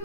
In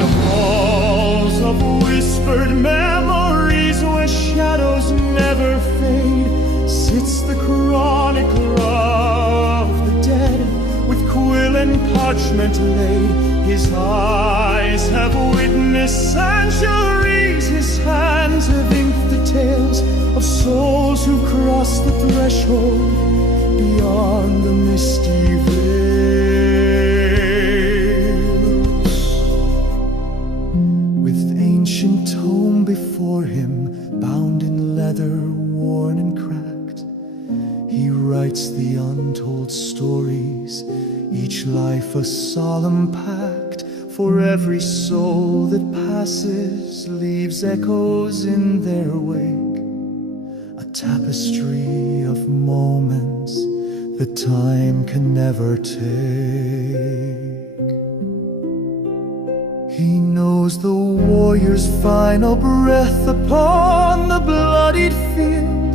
halls of whispered memories where shadows never fade, sits the chronicler of the dead, with quill and parchment laid. His eyes have witnessed centuries, his hands have inked the tales of souls who crossed the threshold beyond the misty veil. Tome before him, bound in leather, worn and cracked, he writes the untold stories, each life a solemn pact. For every soul that passes leaves echoes in their wake, a tapestry of moments that time can never take. He knows the warrior's final breath upon the bloodied field,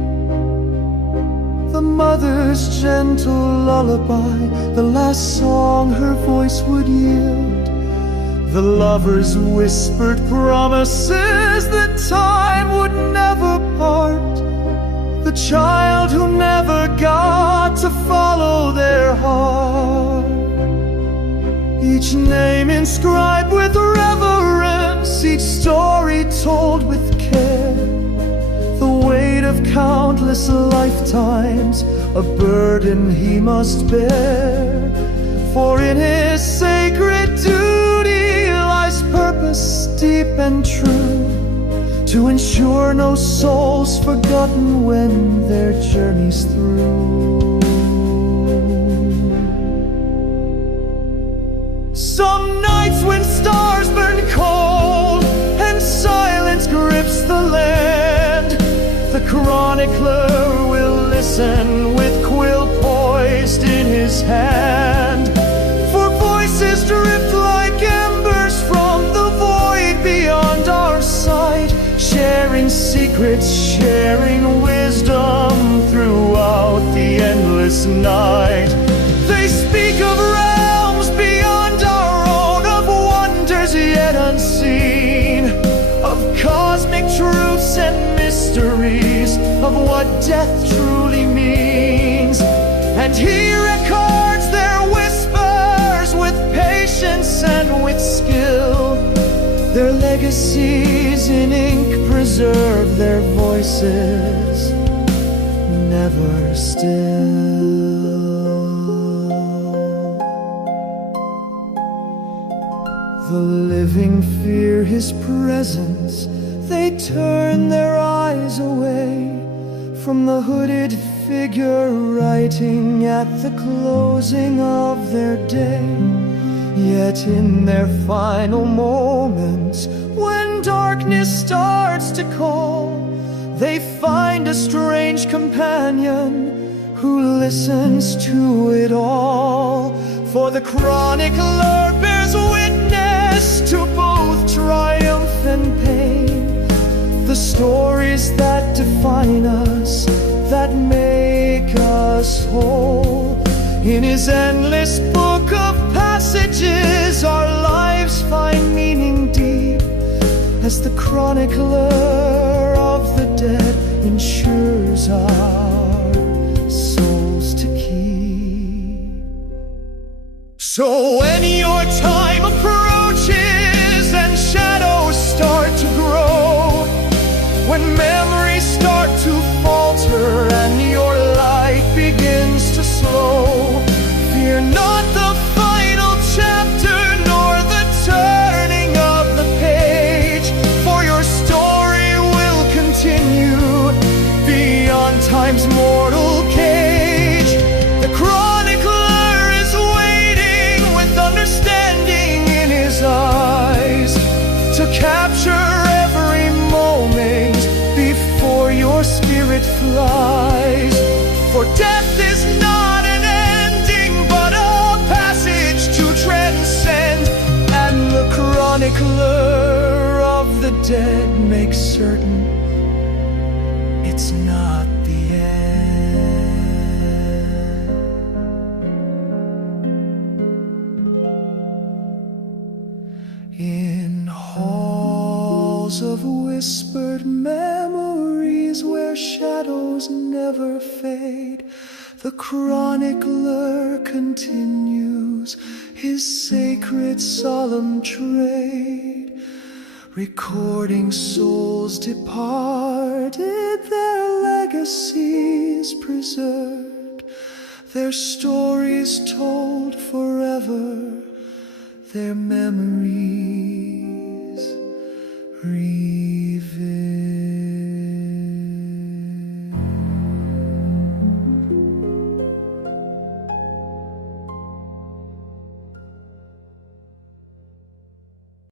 the mother's gentle lullaby, the last song her voice would yield, the lover's whispered promises that time would never part, the child who never got to follow their heart. Each name inscribed with reverence, each story told with care, the weight of countless lifetimes, a burden he must bear. For in his sacred duty lies purpose deep and true, to ensure no soul's forgotten when their journey's through. Some nights when stars burn cold and silence grips the land, the chronicler will listen with quill poised in his hand. For voices drift like embers from the void beyond our sight, sharing secrets, sharing wisdom throughout the endless night. They speak of realms beyond our own, of wonders yet unseen, of cosmic truths and mysteries, of what death truly means. And he records their whispers with patience and with skill. Their legacies in ink preserve their voices, never still. The living fear his presence, they turn their eyes away from the hooded figure writing at the closing of their day. Yet in their final moments, when darkness starts to call, they find a strange companion who listens to it all. For the chronicler bears witness to both triumph and pain, the stories that define us, that make us whole. In his endless book of passages, our lives find meaning deep, as the chronicler of the dead ensures our souls to keep. So when your time approaches and shadows start to grow, when memories start to falter and your light begins to slow, fear not the final chapter nor the turning of the page, for your story will continue beyond time's mortal cage. The chronicler is waiting with understanding certain it's not the end. In halls of whispered memories where shadows never fade, the chronicler continues his sacred solemn trade, recording souls departed, their legacies preserved, their stories told forever, their memories